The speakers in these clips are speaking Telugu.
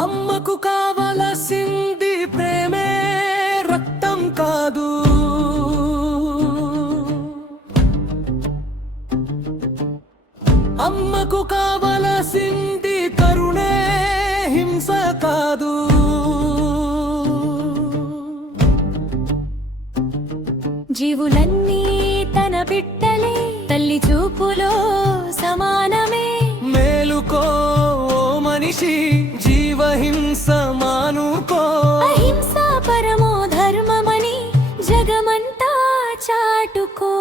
అమ్మకు కావలసింది ప్రేమే, రక్తం కాదు. అమ్మకు కావలసింది కరుణే, హింస కాదు. జీవులన్నీ తన బిడ్డలే, తల్లి చూపులో సమానమే. మేలుకో మనిషి, జీవహింస మానుకో. అహింస పరమో ధర్మమని జగమంతా చాటుకో.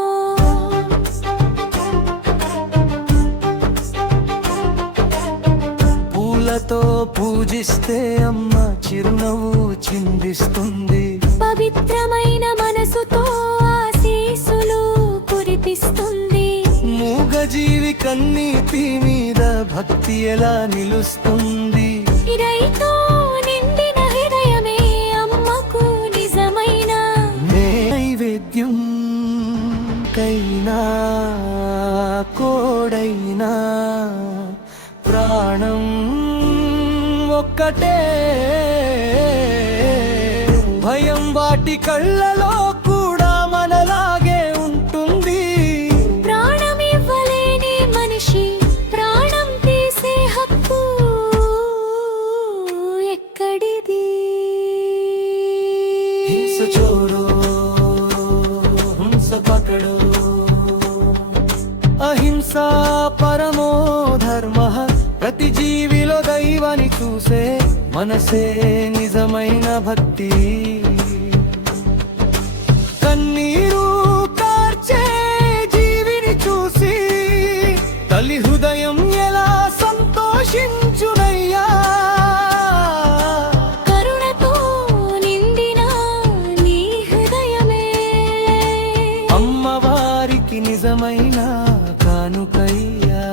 పూలతో పూజిస్తే అమ్మ చిరునవ్వు చిందిస్తుంది. పవిత్రమైన మనసుతో ఆశీస్సులు కురిపిస్తుంది. మూగజీవి కన్నీటి మీద భక్తి ఎలా నిలుస్తుంది? రైతో నిండిన హృదయమే అమ్మకు నిజమైన నైవేద్యం. కైనా కోడైనా ప్రాణం ఒక్కటే. భయం వాటి కళ్ళలో కూడా మనలాగే ఉంటుంది. ప్రాణం ఇవ్వలేని మనిషి ప్రాణం తీసే హక్కు ఎక్కడిది? హింస చోరో, హింస పకడో. అహింసా పరమో ధర్మ. ప్రతి జీవిలో దైవాన్ని చూసే మనసే నిజమైన భక్తి. కన్నీరు కార్చే జీవిని చూసి తల్లి హృదయం ఎలా సంతోషించునయ్యా. కరుణతో నిండిన నీ హృదయమే అమ్మవారికి నిజమైన కానుకయ్యా.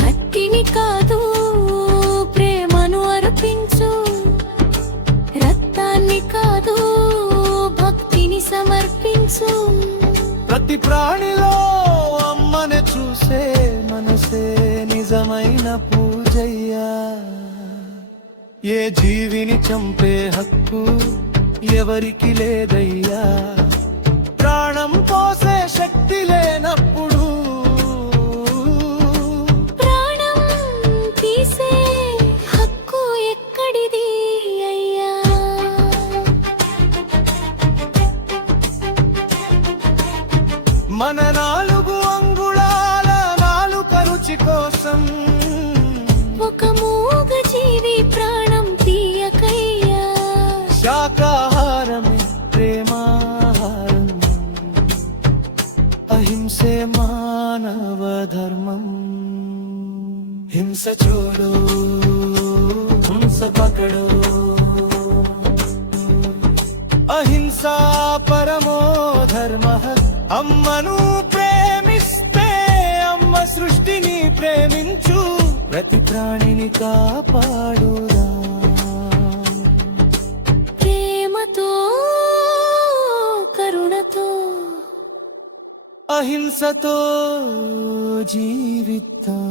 కత్తిని కాదు ప్రేమను అర్పించు, రక్తాన్ని కాదు భక్తిని సమర్పించు. ప్రతి ప్రాణిలో అమ్మని చూసే మనసే నిజమైన పూజయ్యా. ఏ జీవిని చంపే హక్కు ఎవరికి లేదయ్యా. ప్రాణం పోసే శక్తి లేనప్పుడు ప్రాణం తీసే హక్కు ఎక్కడిది అయ్యా? మన 4 అంగుళాల నాలుక రుచి కోసం ఒక మూగ జీవి ప్రాణం తీయకయ్యా. శాకాహారమే ప్రేమాహారం. అహింసే మానవ ధర్మం. హింస చూడు, హింస పకడు. అహింసా పరమో ధర్మ. అమ్మను ప్రేమిస్తే అమ్మ సృష్టిని ప్రేమించు. ప్రతి ప్రాణిని కాపాడురా. ప్రేమతో కరుణతో అహింసతో జీవితం.